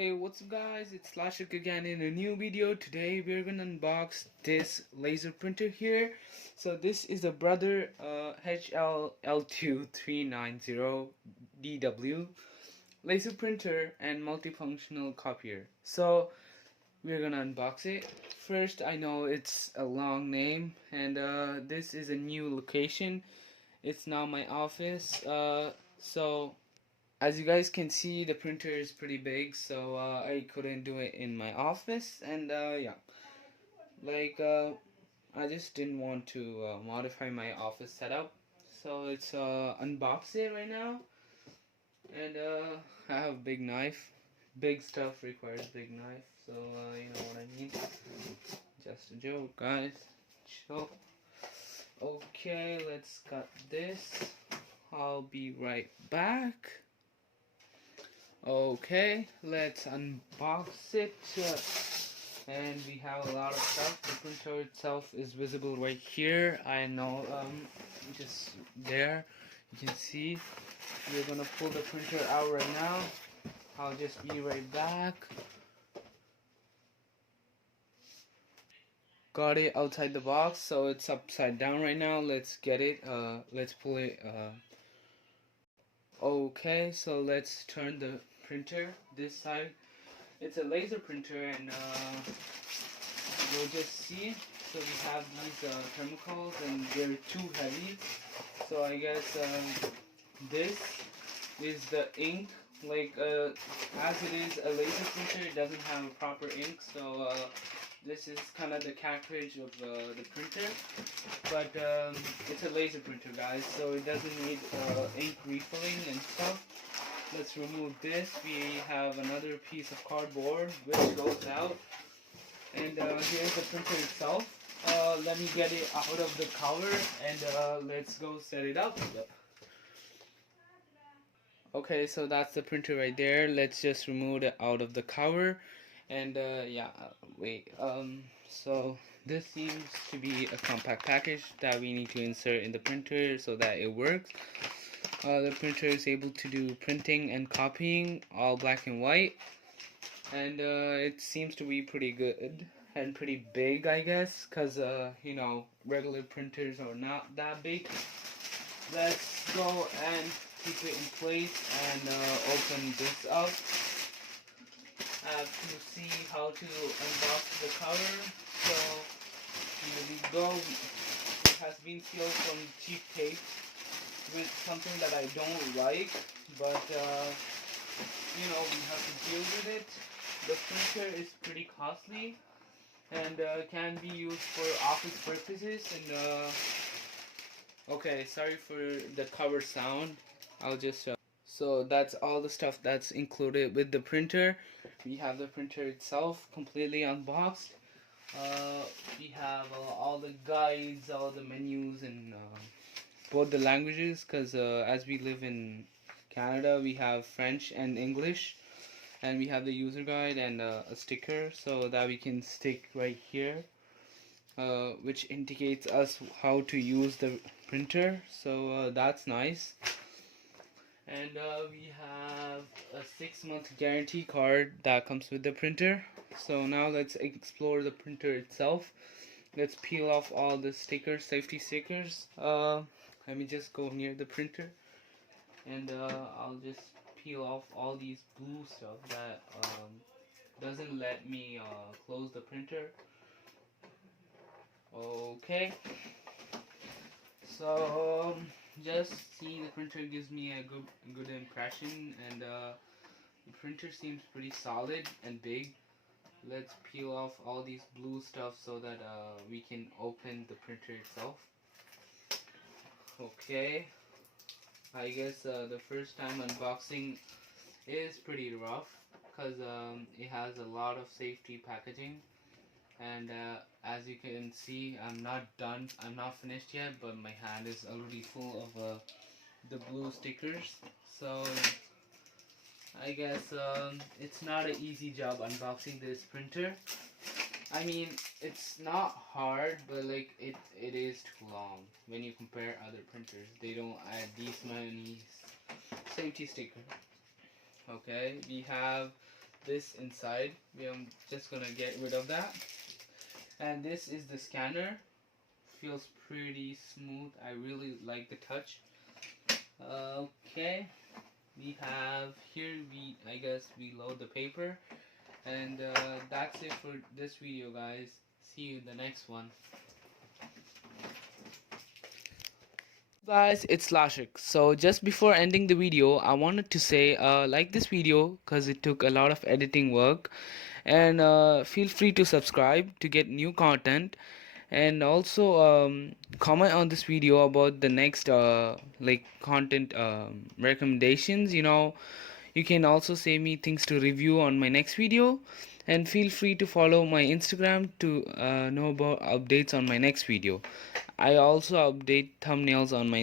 Hey, what's up guys, it's Laashak again in a new video. Today we're gonna unbox this laser printer here. So this is a Brother HL2390DW laser printer and multifunctional copier. So we're gonna unbox it. First, I know it's a long name, and this is a new location. It's now my office. So as you guys can see, the printer is pretty big, so I couldn't do it in my office, and yeah, like I just didn't want to modify my office setup, so it's unbox it right now, and I have a big knife. Big stuff requires big knife, so you know what I mean. Just a joke, guys. Chill. Okay, let's cut this. I'll be right back. Okay, let's unbox it, and we have a lot of stuff. The printer itself is visible right here. I know, just there, you can see. We're gonna pull the printer out right now. I'll just be right back. Got it outside the box, so it's upside down right now. Let's get it, let's pull it, okay, so let's turn the printer this side. It's a laser printer, and you'll just see. So we have these chemicals, and they're too heavy. So I guess this is the ink. Like as it is a laser printer, it doesn't have a proper ink. So this is kind of the cartridge of the printer. But it's a laser printer, guys, so it doesn't need ink refilling and stuff. Let's remove this. We have another piece of cardboard which goes out, and here's the printer itself. Let me get it out of the cover, and let's go set it up. Okay, so that's the printer right there. Let's just remove it out of the cover, and yeah, wait. So this seems to be a compact package that we need to insert in the printer so that it works. The printer is able to do printing and copying, all black and white, and it seems to be pretty good and pretty big, I guess, because you know, regular printers are not that big. Let's go and keep it in place and open this up. I have to see how to unbox the cover. So here we go. It has been sealed from cheap tape with something that I don't like, but you know, we have to deal with it. The printer is pretty costly, and can be used for office purposes, and okay, sorry for the cover sound. I'll just so that's all the stuff that's included with the printer. We have the printer itself completely unboxed. We have all the guides, all the menus, and both the languages, because as we live in Canada, we have French and English, and we have the user guide and a sticker so that we can stick right here, which indicates us how to use the printer. So that's nice. And we have a 6-month guarantee card that comes with the printer. So now let's explore the printer itself. Let's peel off all the stickers, safety stickers. Let me just go near the printer, and I'll just peel off all these blue stuff that doesn't let me close the printer. Okay, so just seeing the printer gives me a good impression, and the printer seems pretty solid and big. Let's peel off all these blue stuff so that we can open the printer itself. Okay, I guess the first time unboxing is pretty rough, because it has a lot of safety packaging, and as you can see, I'm not finished yet, but my hand is already full of the blue stickers. So I guess it's not an easy job unboxing this printer. I mean, it's not hard, but like it is too long when you compare other printers. They don't add these many safety stickers. Okay, we have this inside. I'm just gonna get rid of that. And this is the scanner. Feels pretty smooth. I really like the touch. Okay, we have here, I guess we load the paper, and that's it for this video, guys. See you in the next one. Guys, it's Laashak. So just before ending the video, I wanted to say like this video because it took a lot of editing work, and feel free to subscribe to get new content, and also comment on this video about the next like content recommendations. You can also say me things to review on my next video, and feel free to follow my Instagram to know about updates on my next video. I also update thumbnails on my